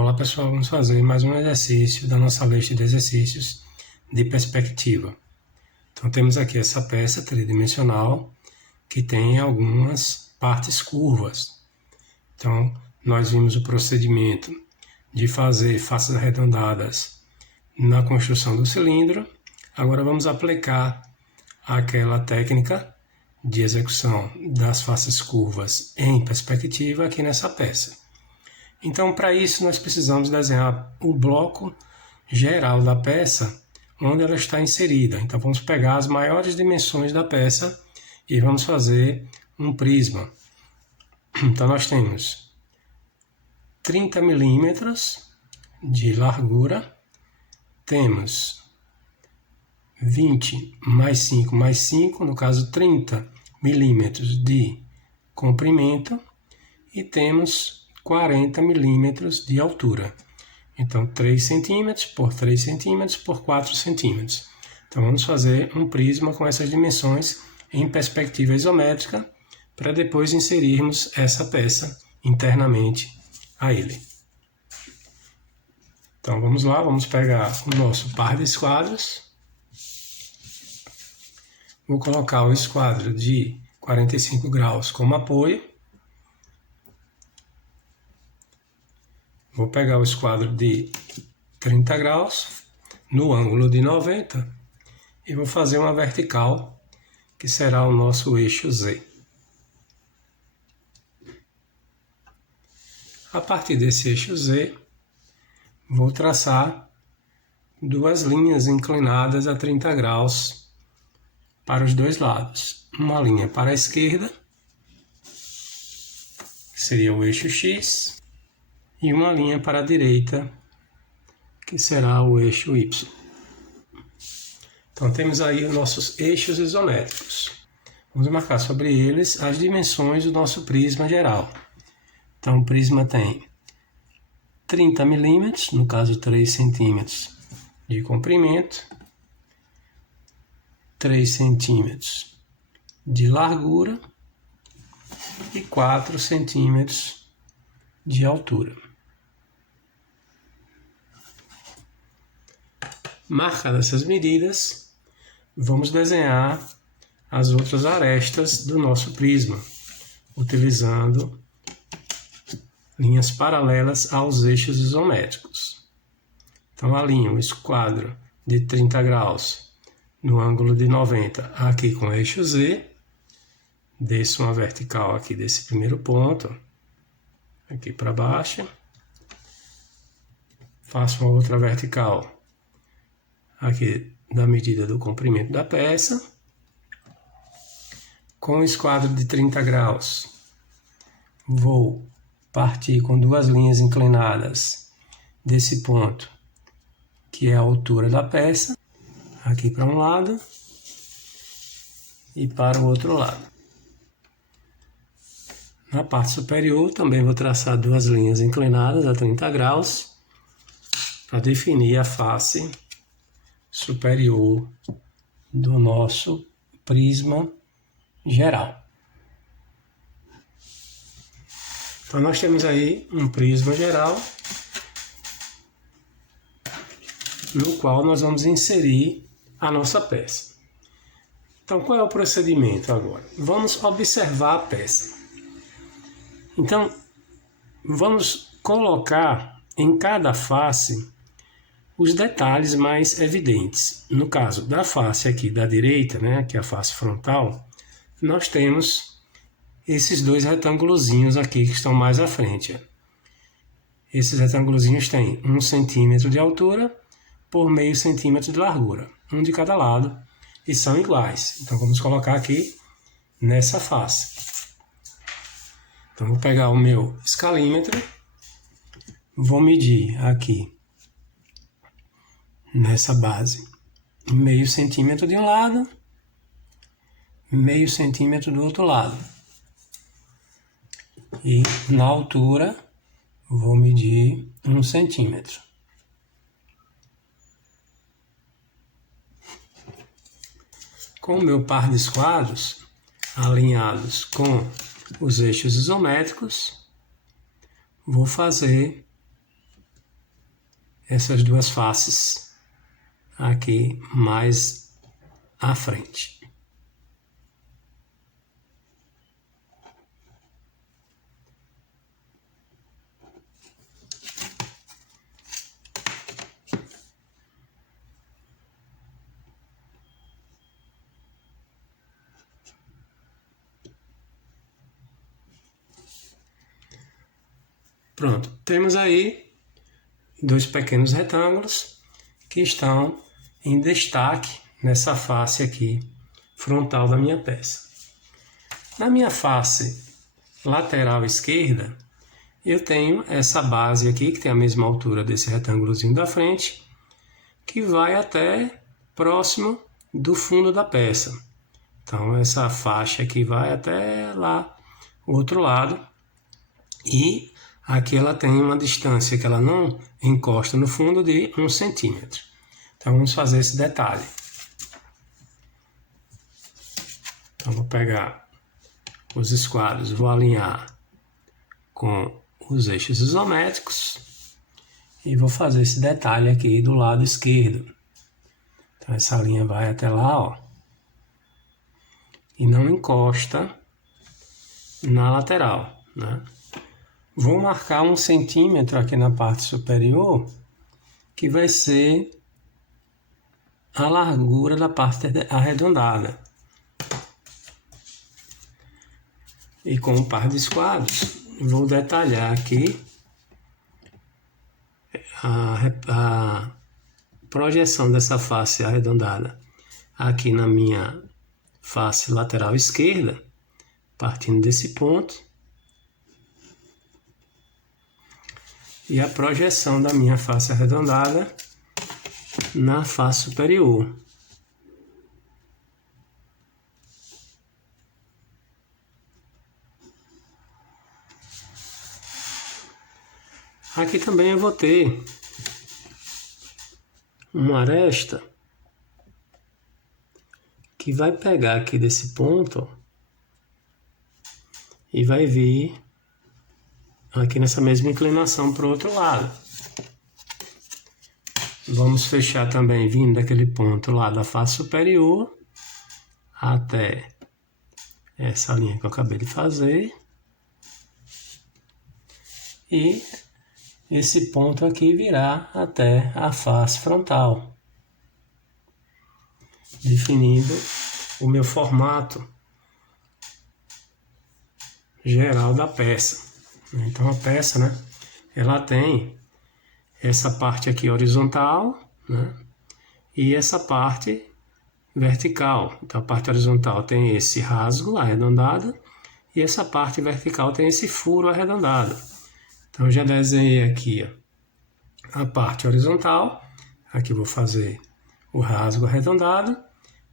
Olá pessoal, vamos fazer mais um exercício da nossa lista de exercícios de perspectiva. Então temos aqui essa peça tridimensional que tem algumas partes curvas. Então nós vimos o procedimento de fazer faces arredondadas na construção do cilindro. Agora vamos aplicar aquela técnica de execução das faces curvas em perspectiva aqui nessa peça. Então, para isso, nós precisamos desenhar o bloco geral da peça onde ela está inserida. Então, vamos pegar as maiores dimensões da peça e vamos fazer um prisma. Então, nós temos 30 milímetros de largura, temos 20 mais 5 mais 5, no caso 30 milímetros de comprimento, e temos 40 milímetros de altura. Então, 3 centímetros por 3 centímetros por 4 centímetros. Então, vamos fazer um prisma com essas dimensões em perspectiva isométrica para depois inserirmos essa peça internamente a ele. Então, vamos lá, vamos pegar o nosso par de esquadros. Vou colocar o esquadro de 45 graus como apoio. Vou pegar o esquadro de 30 graus no ângulo de 90 e vou fazer uma vertical, que será o nosso eixo Z. A partir desse eixo Z, vou traçar duas linhas inclinadas a 30 graus para os dois lados. Uma linha para a esquerda, que seria o eixo X, e uma linha para a direita, que será o eixo Y. Então temos aí os nossos eixos isométricos. Vamos marcar sobre eles as dimensões do nosso prisma geral. Então o prisma tem 30 milímetros, no caso 3 centímetros de comprimento, 3 centímetros de largura e 4 centímetros de altura. Marcadas essas medidas, vamos desenhar as outras arestas do nosso prisma, utilizando linhas paralelas aos eixos isométricos. Então, alinho o esquadro de 30 graus no ângulo de 90 aqui com o eixo Z, desço uma vertical aqui desse primeiro ponto, aqui para baixo, faço uma outra vertical aqui da medida do comprimento da peça. Com o esquadro de 30 graus, vou partir com duas linhas inclinadas desse ponto, que é a altura da peça, aqui para um lado e para o outro lado. Na parte superior, também vou traçar duas linhas inclinadas a 30 graus para definir a face superior do nosso prisma geral. Então nós temos aí um prisma geral no qual nós vamos inserir a nossa peça. Então qual é o procedimento agora? Vamos observar a peça. Então vamos colocar em cada face os detalhes mais evidentes. No caso da face aqui da direita, né, que é a face frontal, nós temos esses dois retângulozinhos aqui que estão mais à frente. Esses retângulozinhos têm 1 centímetro de altura por meio centímetro de largura, um de cada lado, e são iguais. Então vamos colocar aqui nessa face. Então vou pegar o meu escalímetro, vou medir aqui nessa base meio centímetro de um lado, meio centímetro do outro lado, e na altura vou medir 1 centímetro. Com o meu par de esquadros alinhados com os eixos isométricos, vou fazer essas duas faces aqui mais à frente. Pronto, temos aí dois pequenos retângulos que estão em destaque nessa face aqui frontal da minha peça. Na minha face lateral esquerda, eu tenho essa base aqui, que tem a mesma altura desse retângulozinho da frente, que vai até próximo do fundo da peça. Então essa faixa aqui vai até lá, o outro lado, e aqui ela tem uma distância que ela não encosta no fundo de 1 centímetro. Então vamos fazer esse detalhe. Então vou pegar os esquadros, vou alinhar com os eixos isométricos e vou fazer esse detalhe aqui do lado esquerdo. Então essa linha vai até lá, ó, e não encosta na lateral, né? Vou marcar 1 centímetro aqui na parte superior, que vai ser a largura da parte arredondada. E com um par de esquadros, vou detalhar aqui a projeção dessa face arredondada aqui na minha face lateral esquerda, partindo desse ponto. E a projeção da minha face arredondada na face superior. Aqui também eu vou ter uma aresta que vai pegar aqui desse ponto e vai vir aqui nessa mesma inclinação para o outro lado. Vamos fechar também vindo daquele ponto lá da face superior até essa linha que eu acabei de fazer. E esse ponto aqui virá até a face frontal, definindo o meu formato geral da peça. Então a peça, né, ela tem essa parte aqui horizontal, né, e essa parte vertical. Então a parte horizontal tem esse rasgo arredondado e essa parte vertical tem esse furo arredondado. Então eu já desenhei aqui, ó, a parte horizontal, aqui vou fazer o rasgo arredondado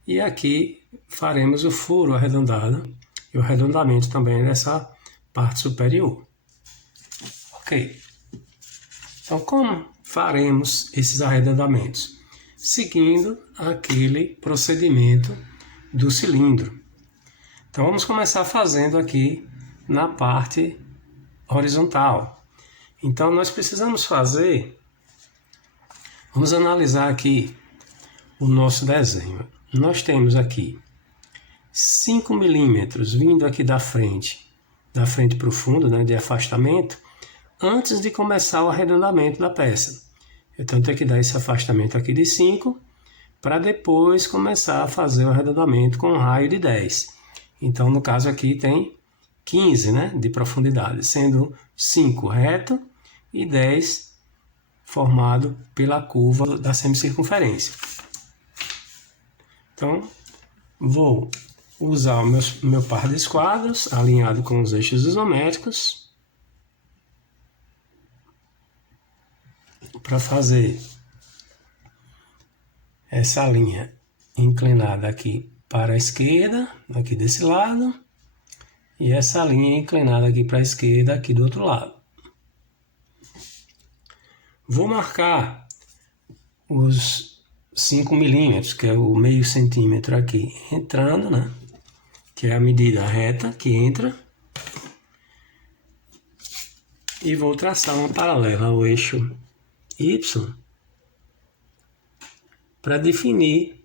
e aqui faremos o furo arredondado e o arredondamento também dessa parte superior. Ok. Então, como faremos esses arredondamentos? Seguindo aquele procedimento do cilindro. Então, vamos começar fazendo aqui na parte horizontal. Então, nós precisamos fazer... Vamos analisar aqui o nosso desenho. Nós temos aqui 5 milímetros vindo aqui da frente para o fundo, né, de afastamento, antes de começar o arredondamento da peça. Então, tem que dar esse afastamento aqui de 5, para depois começar a fazer o arredondamento com um raio de 10. Então, no caso aqui tem 15, né, de profundidade, sendo 5 reto e 10 formado pela curva da semicircunferência. Então, vou usar o meu par de esquadros alinhado com os eixos isométricos para fazer essa linha inclinada aqui para a esquerda, aqui desse lado, e essa linha inclinada aqui para a esquerda, aqui do outro lado. Vou marcar os 5 milímetros, que é o meio centímetro aqui, entrando, né? Que é a medida reta que entra. E vou traçar uma paralela ao eixo Y para definir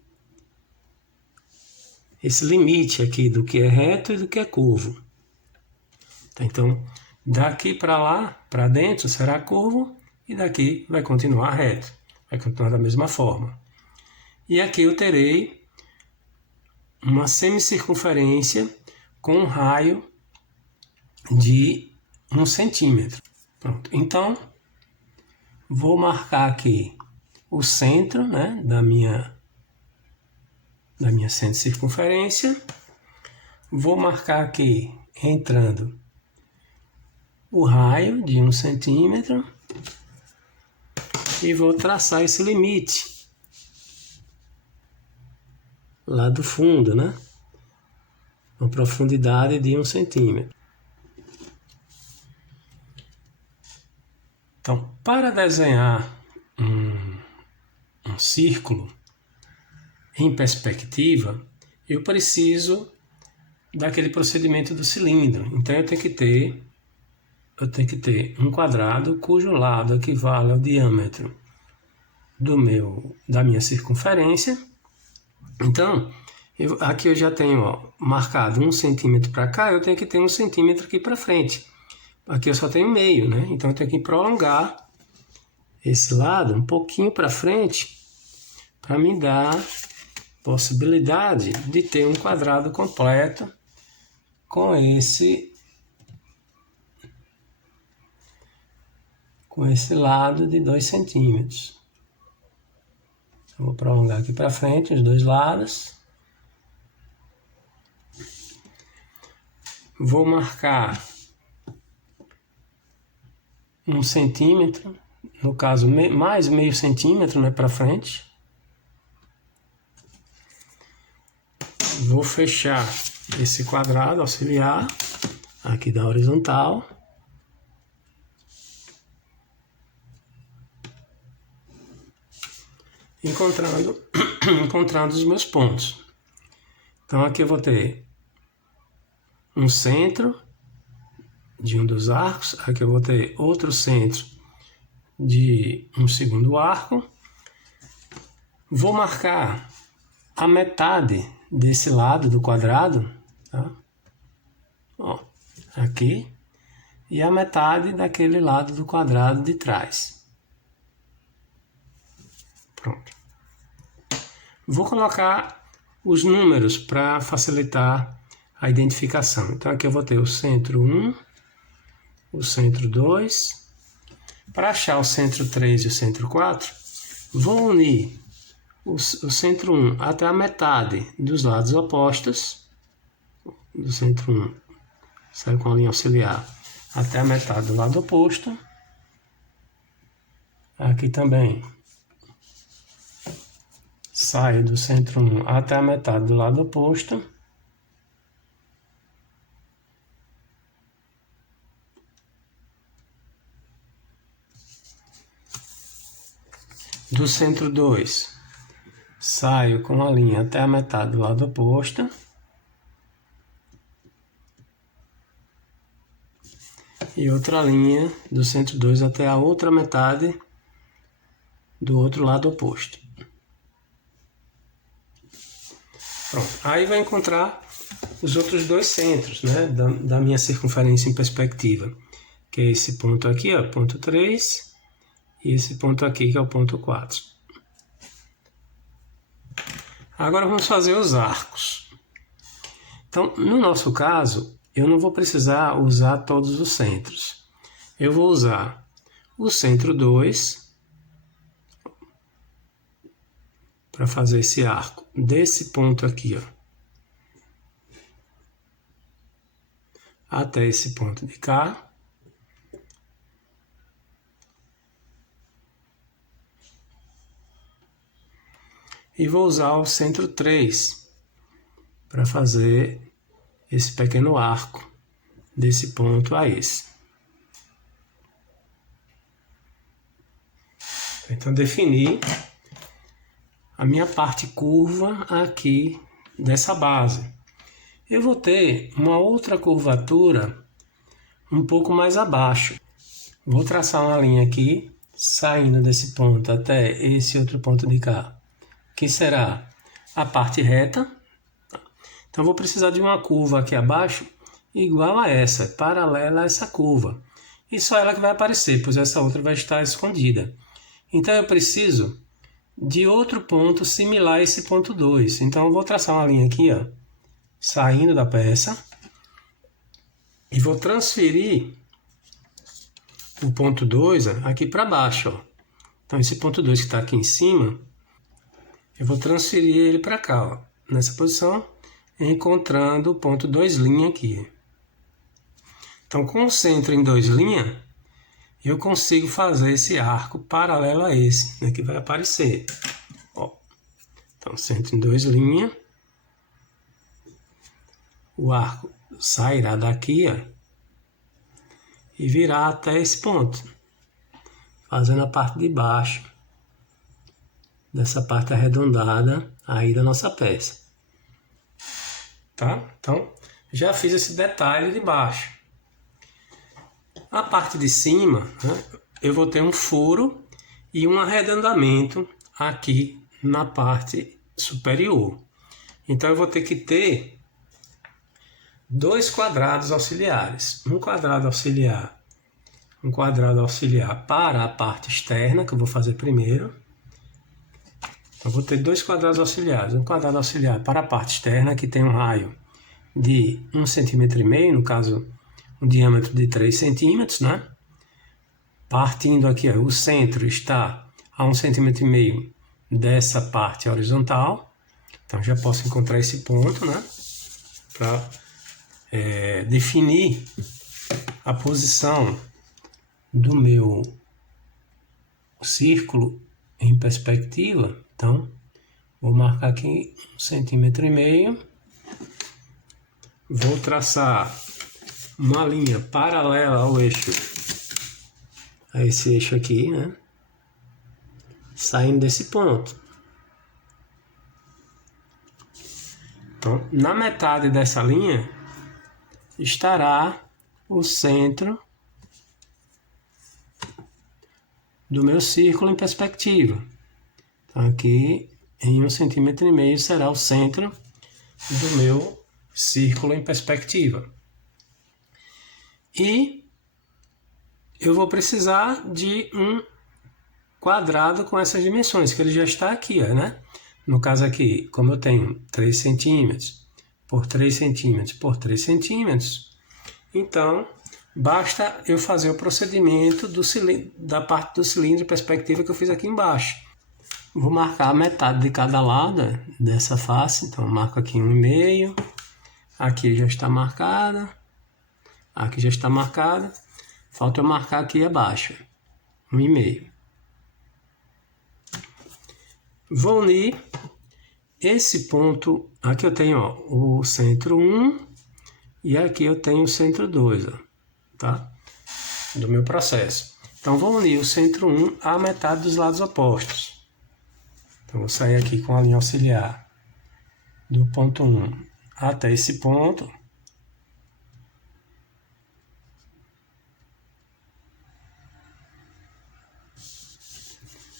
esse limite aqui do que é reto e do que é curvo. Então, daqui para lá, para dentro, será curvo, e daqui vai continuar reto, vai continuar da mesma forma. E aqui eu terei uma semicircunferência com um raio de 1 centímetro. Pronto. Então, vou marcar aqui o centro, né, da minha semicircunferência. Vou marcar aqui, entrando, o raio de 1 centímetro e vou traçar esse limite lá do fundo, né? Uma profundidade de 1 centímetro. Então, para desenhar um círculo em perspectiva, eu preciso daquele procedimento do cilindro. Então, eu tenho que ter um quadrado cujo lado equivale ao diâmetro da minha circunferência. Então, aqui eu já tenho marcado 1 centímetro para cá, eu tenho que ter 1 centímetro aqui para frente. Aqui eu só tenho meio, né? Então eu tenho que prolongar esse lado um pouquinho para frente para me dar possibilidade de ter um quadrado completo com esse lado de 2 centímetros. Eu vou prolongar aqui para frente os dois lados. Vou marcar 1 centímetro, no caso mais meio centímetro, né, para frente. Vou fechar esse quadrado auxiliar aqui da horizontal. Encontrando os meus pontos. Então aqui eu vou ter um centro de um dos arcos, aqui eu vou ter outro centro de um segundo arco. Vou marcar a metade desse lado do quadrado, tá? Ó, aqui, e a metade daquele lado do quadrado de trás. Pronto. Vou colocar os números para facilitar a identificação. Então aqui eu vou ter o centro 1, o centro 2. Para achar o centro 3 e o centro 4, vou unir o centro 1 até a metade dos lados opostos. Do centro 1, sai com a linha auxiliar até a metade do lado oposto. Aqui também saio do centro 1 até a metade do lado oposto. Do centro 2, saio com a linha até a metade do lado oposto. E outra linha do centro 2 até a outra metade do outro lado oposto. Pronto. Aí vai encontrar os outros dois centros, né, da minha circunferência em perspectiva, que é esse ponto aqui, ó, ponto 3, e esse ponto aqui, que é o ponto 4. Agora vamos fazer os arcos. Então, no nosso caso, eu não vou precisar usar todos os centros. Eu vou usar o centro 2 para fazer esse arco desse ponto aqui, ó, até esse ponto de cá. E vou usar o centro 3 para fazer esse pequeno arco desse ponto a esse. Então, defini a minha parte curva aqui dessa base. Eu vou ter uma outra curvatura um pouco mais abaixo. Vou traçar uma linha aqui, saindo desse ponto até esse outro ponto de cá, que será a parte reta. Então, vou precisar de uma curva aqui abaixo igual a essa, paralela a essa curva. E só ela que vai aparecer, pois essa outra vai estar escondida. Então, eu preciso de outro ponto similar a esse ponto 2. Então, eu vou traçar uma linha aqui, ó, saindo da peça. E vou transferir o ponto 2 aqui para baixo. Ó. Então, esse ponto 2 que está aqui em cima, eu vou transferir ele para cá, ó, nessa posição, encontrando o ponto 2' aqui. Então, com o centro em 2', eu consigo fazer esse arco paralelo a esse, né, que vai aparecer. Ó. Então, centro em 2', o arco sairá daqui, ó, e virá até esse ponto, fazendo a parte de baixo dessa parte arredondada aí da nossa peça. Tá? Então, já fiz esse detalhe de baixo. A parte de cima, né, eu vou ter um furo e um arredondamento aqui na parte superior. Então, eu vou ter que ter dois quadrados auxiliares. Um quadrado auxiliar para a parte externa, que eu vou fazer primeiro. Então, vou ter dois quadrados auxiliares. Um quadrado auxiliar para a parte externa, que tem um raio de 1,5 cm, no caso, um diâmetro de 3 centímetros, né? Partindo aqui, ó, o centro está a 1,5 cm dessa parte horizontal. Então, já posso encontrar esse ponto, né? Para definir a posição do meu círculo em perspectiva. Então, vou marcar aqui 1,5 cm. Vou traçar uma linha paralela ao eixo, a esse eixo aqui, né? Saindo desse ponto. Então, na metade dessa linha estará o centro do meu círculo em perspectiva. Então, aqui em 1,5 cm será o centro do meu círculo em perspectiva. E eu vou precisar de um quadrado com essas dimensões, que ele já está aqui, ó, né? No caso aqui, como eu tenho 3 centímetros por 3 centímetros por 3 centímetros, então basta eu fazer o procedimento da parte do cilindro de perspectiva que eu fiz aqui embaixo. Vou marcar a metade de cada lado dessa face, então eu marco aqui 1,5, aqui já está marcada, aqui já está marcada, falta eu marcar aqui abaixo, 1,5. Vou unir esse ponto, aqui eu tenho, ó, o centro 1 e aqui eu tenho o centro 2, ó, tá? Do meu processo. Então, vou unir o centro 1 à metade dos lados opostos. Então, vou sair aqui com a linha auxiliar do ponto 1 até esse ponto.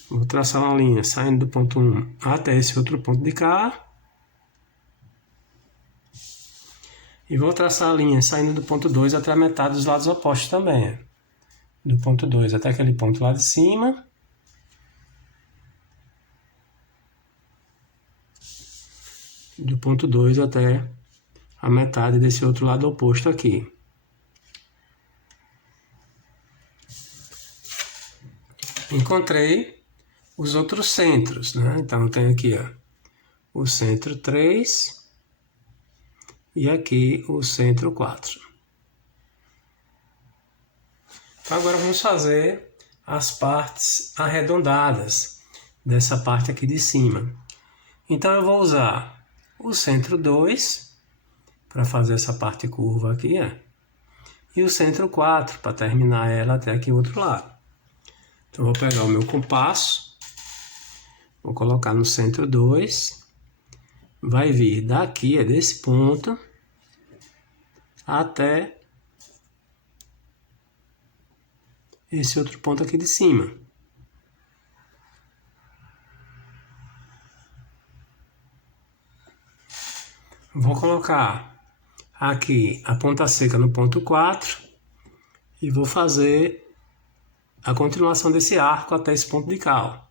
Vou traçar uma linha saindo do ponto 1 até esse outro ponto de cá. E vou traçar a linha saindo do ponto 2 até a metade dos lados opostos também. Do ponto 2 até aquele ponto lá de cima. Do ponto 2 até a metade desse outro lado oposto aqui. Encontrei os outros centros, né? Então, tem aqui, ó, o centro 3 e aqui o centro 4. Então, agora vamos fazer as partes arredondadas dessa parte aqui de cima. Então, eu vou usar o centro 2 para fazer essa parte curva aqui, ó, e o centro 4 para terminar ela até aqui o outro lado. Então, eu vou pegar o meu compasso, vou colocar no centro 2, vai vir daqui, é desse ponto, até esse outro ponto aqui de cima. vou colocar aqui a ponta seca no ponto 4 e vou fazer a continuação desse arco até esse ponto de cal.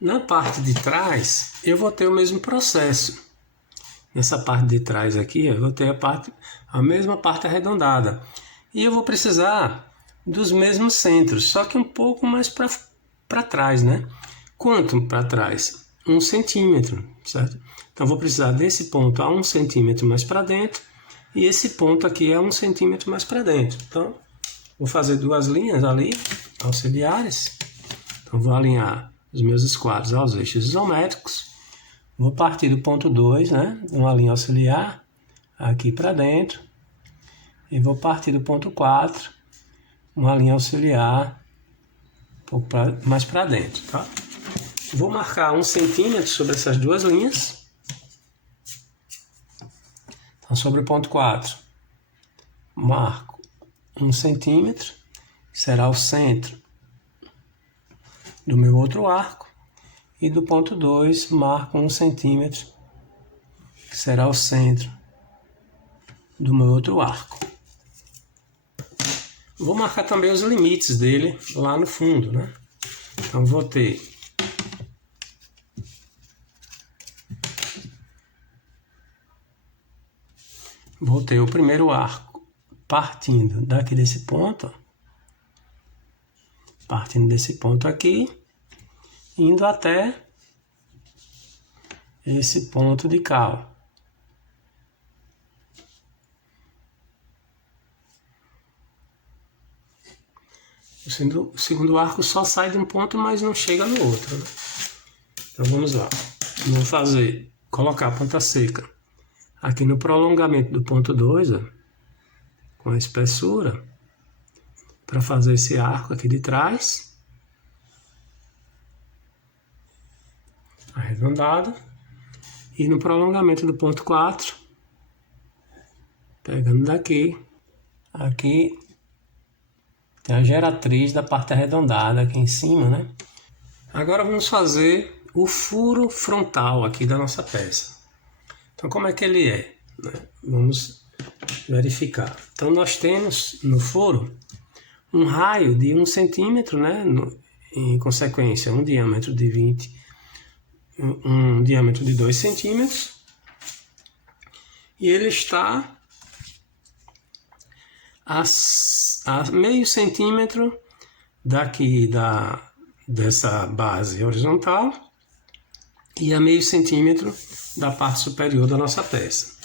Na parte de trás, eu vou ter o mesmo processo. Nessa parte de trás aqui, eu vou ter a mesma parte arredondada. E eu vou precisar dos mesmos centros, só que um pouco mais para trás, né? Quanto para trás? 1 centímetro, certo? Então, vou precisar desse ponto a 1 centímetro mais para dentro e esse ponto aqui a 1 centímetro mais para dentro. Então, vou fazer duas linhas ali, auxiliares. Então, vou alinhar os meus esquadros aos eixos isométricos. Vou partir do ponto 2, né? Uma linha auxiliar aqui para dentro. E vou partir do ponto 4, uma linha auxiliar um pouco mais para dentro, tá? Vou marcar 1 centímetro sobre essas duas linhas. Então, sobre o ponto 4, marco 1 centímetro, que será o centro do meu outro arco. E do ponto 2, marco 1 centímetro, que será o centro do meu outro arco. Vou marcar também os limites dele lá no fundo, né? Então, vou ter o primeiro arco partindo daqui desse ponto, ó, partindo desse ponto aqui, indo até esse ponto de cal. O segundo arco só sai de um ponto, mas não chega no outro, né? Então vamos lá. Vou colocar a ponta seca aqui no prolongamento do ponto 2, ó, com a espessura, para fazer esse arco aqui de trás, arredondado, e no prolongamento do ponto 4, pegando daqui, aqui tem a geratriz da parte arredondada aqui em cima, né? Agora vamos fazer o furo frontal aqui da nossa peça. Então, como é que ele é, né? Vamos verificar. Então, nós temos no furo um raio de 1 centímetro, né? Em consequência, um diâmetro de 20, um diâmetro de 2 centímetros. E ele está a meio centímetro daqui dessa base horizontal e a meio centímetro da parte superior da nossa peça.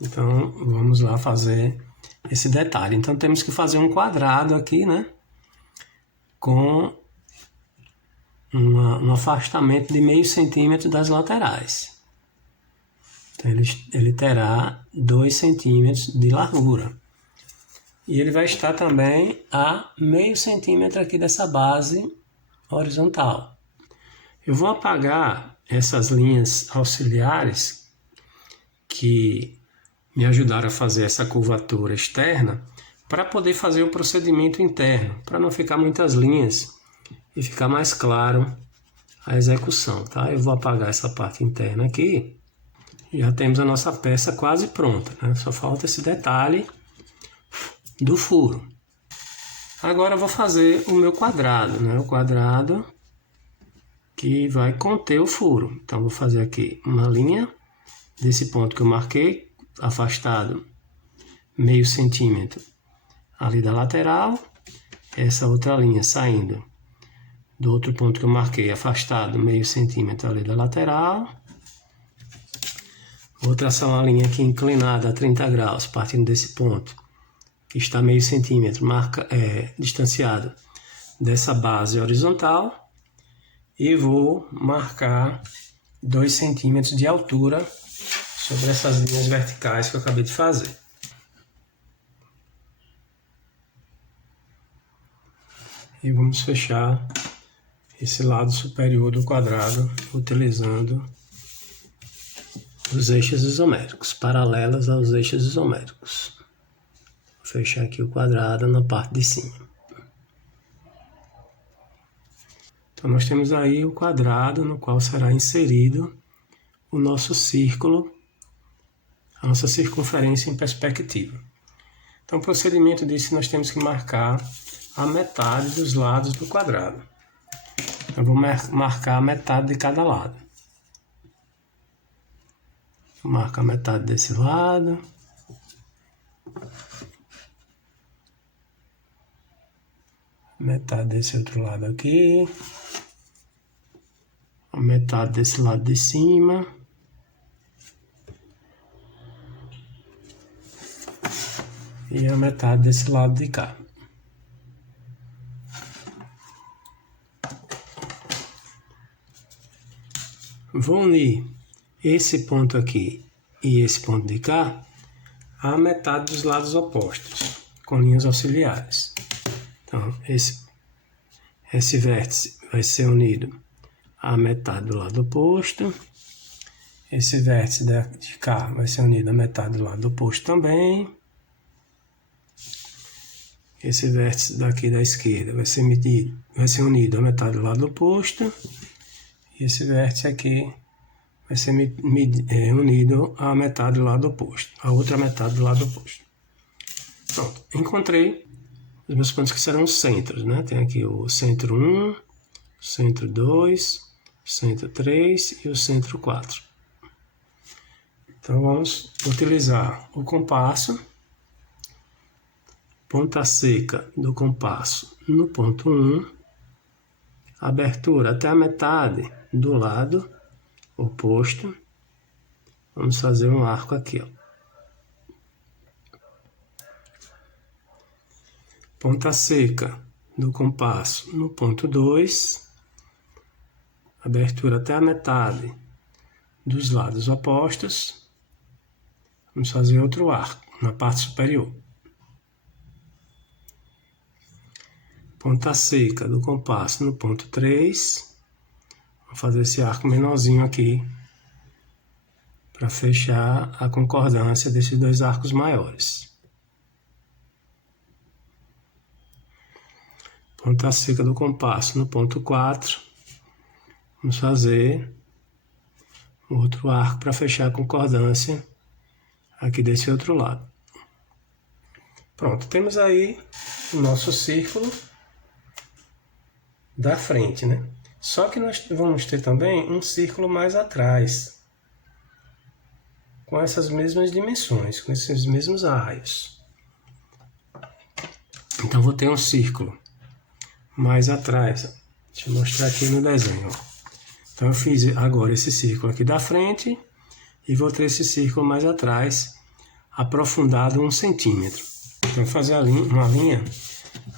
Então, vamos lá fazer esse detalhe. Então, temos que fazer um quadrado aqui, né? Com um afastamento de meio centímetro das laterais. Então, ele terá 2 centímetros de largura. E ele vai estar também a meio centímetro aqui dessa base horizontal. Eu vou apagar essas linhas auxiliares que me ajudaram a fazer essa curvatura externa para poder fazer o procedimento interno, para não ficar muitas linhas e ficar mais claro a execução, tá? Eu vou apagar essa parte interna aqui. Já temos a nossa peça quase pronta, né? Só falta esse detalhe do furo. Agora eu vou fazer o meu quadrado, né? O quadrado que vai conter o furo. Então, vou fazer aqui uma linha desse ponto que eu marquei, afastado meio centímetro ali da lateral. Essa outra linha saindo do outro ponto que eu marquei, afastado meio centímetro ali da lateral. Vou traçar uma linha aqui inclinada a 30 graus, partindo desse ponto, que está meio centímetro distanciado dessa base horizontal. E vou marcar 2 centímetros de altura sobre essas linhas verticais que eu acabei de fazer. E vamos fechar esse lado superior do quadrado utilizando os eixos isoméricos, paralelos aos eixos isoméricos. Vou fechar aqui o quadrado na parte de cima. Então, nós temos aí o quadrado no qual será inserido o nosso círculo, a nossa circunferência em perspectiva. Então, o procedimento disso, nós temos que marcar a metade dos lados do quadrado. Eu vou marcar a metade de cada lado. Marca a metade desse lado. Metade desse outro lado aqui. A metade desse lado de cima. E a metade desse lado de cá. Vou unir esse ponto aqui e esse ponto de cá a metade dos lados opostos, com linhas auxiliares. Então, esse vértice vai ser unido à metade do lado oposto. Esse vértice de cá vai ser unido à metade do lado oposto também. Esse vértice daqui da esquerda vai ser unido à metade do lado oposto. E esse vértice aqui vai ser unido à metade do lado oposto, a outra metade do lado oposto. Pronto, encontrei os meus pontos que serão os centros, né? Tem aqui o centro 1, o centro 2, o centro 3 e o centro 4. Então vamos utilizar o compasso, ponta seca do compasso no ponto 1, abertura até a metade do lado oposto. Vamos fazer um arco aqui, ó. Ponta seca do compasso no ponto 2, abertura até a metade dos lados opostos. Vamos fazer outro arco na parte superior. Ponta seca do compasso no ponto 3. Vou fazer esse arco menorzinho aqui para fechar a concordância desses dois arcos maiores. Ponta seca do compasso no ponto 4. Vamos fazer outro arco para fechar a concordância aqui desse outro lado. Pronto, temos aí o nosso círculo da frente, né? Só que nós vamos ter também um círculo mais atrás, com essas mesmas dimensões, com esses mesmos raios. Então vou ter um círculo mais atrás. Deixa eu mostrar aqui no desenho. Então eu fiz agora esse círculo aqui da frente e vou ter esse círculo mais atrás, aprofundado 1 centímetro. Então vou fazer uma linha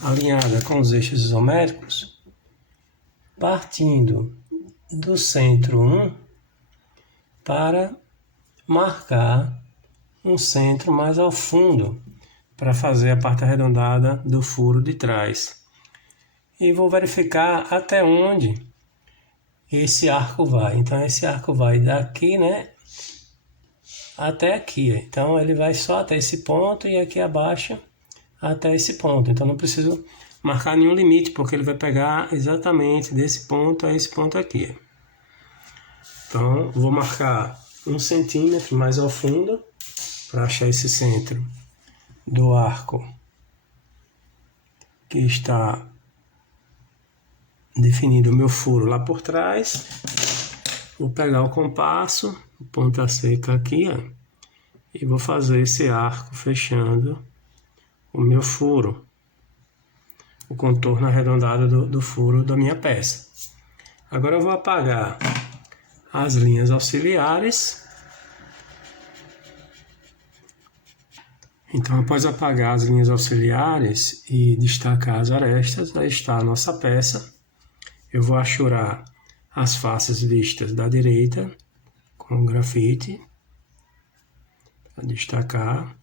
alinhada com os eixos isométricos, partindo do centro 1 para marcar um centro mais ao fundo para fazer a parte arredondada do furo de trás. E vou verificar até onde esse arco vai. Então esse arco vai daqui, né, até aqui. Então ele vai só até esse ponto e aqui abaixo até esse ponto. Então não preciso marcar nenhum limite, porque ele vai pegar exatamente desse ponto a esse ponto aqui. Então vou marcar 1 centímetro mais ao fundo para achar esse centro do arco que está definindo o meu furo lá por trás. Vou pegar o compasso, ponta seca aqui, ó, e vou fazer esse arco fechando o meu furo, o contorno arredondado do furo da minha peça. Agora eu vou apagar as linhas auxiliares. Então, após apagar as linhas auxiliares e destacar as arestas, aí está a nossa peça. Eu vou achurar as faces vistas da direita com grafite, para destacar.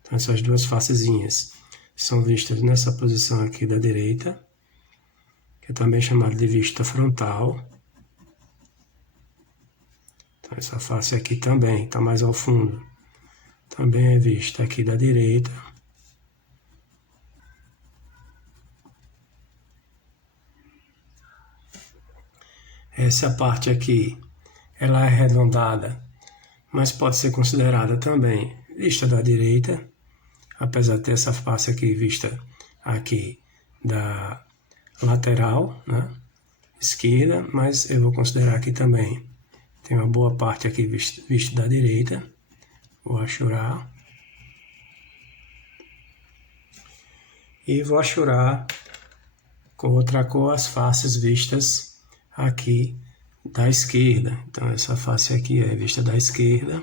Então, essas duas facezinhas são vistas nessa posição aqui da direita, que é também chamada de vista frontal. Então, essa face aqui também está mais ao fundo, também é vista aqui da direita. Essa parte aqui, ela é arredondada, mas pode ser considerada também vista da direita, apesar de ter essa face aqui vista aqui da lateral, né, esquerda, mas eu vou considerar aqui também. Tem uma boa parte aqui vista da direita. Vou achurar. E vou achurar com outra cor as faces vistas aqui da esquerda. Então essa face aqui é vista da esquerda.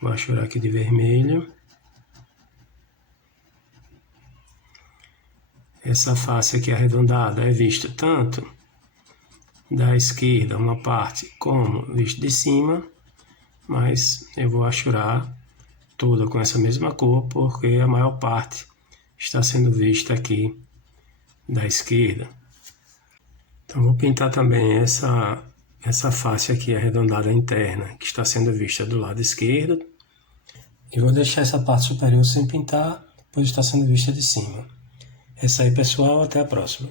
Vou achurar aqui de vermelho. Essa face aqui arredondada é vista tanto da esquerda, uma parte, como vista de cima, mas eu vou achurar toda com essa mesma cor, porque a maior parte está sendo vista aqui da esquerda. Então vou pintar também essa face aqui arredondada interna, que está sendo vista do lado esquerdo, e vou deixar essa parte superior sem pintar, pois está sendo vista de cima. É isso aí, pessoal, até a próxima.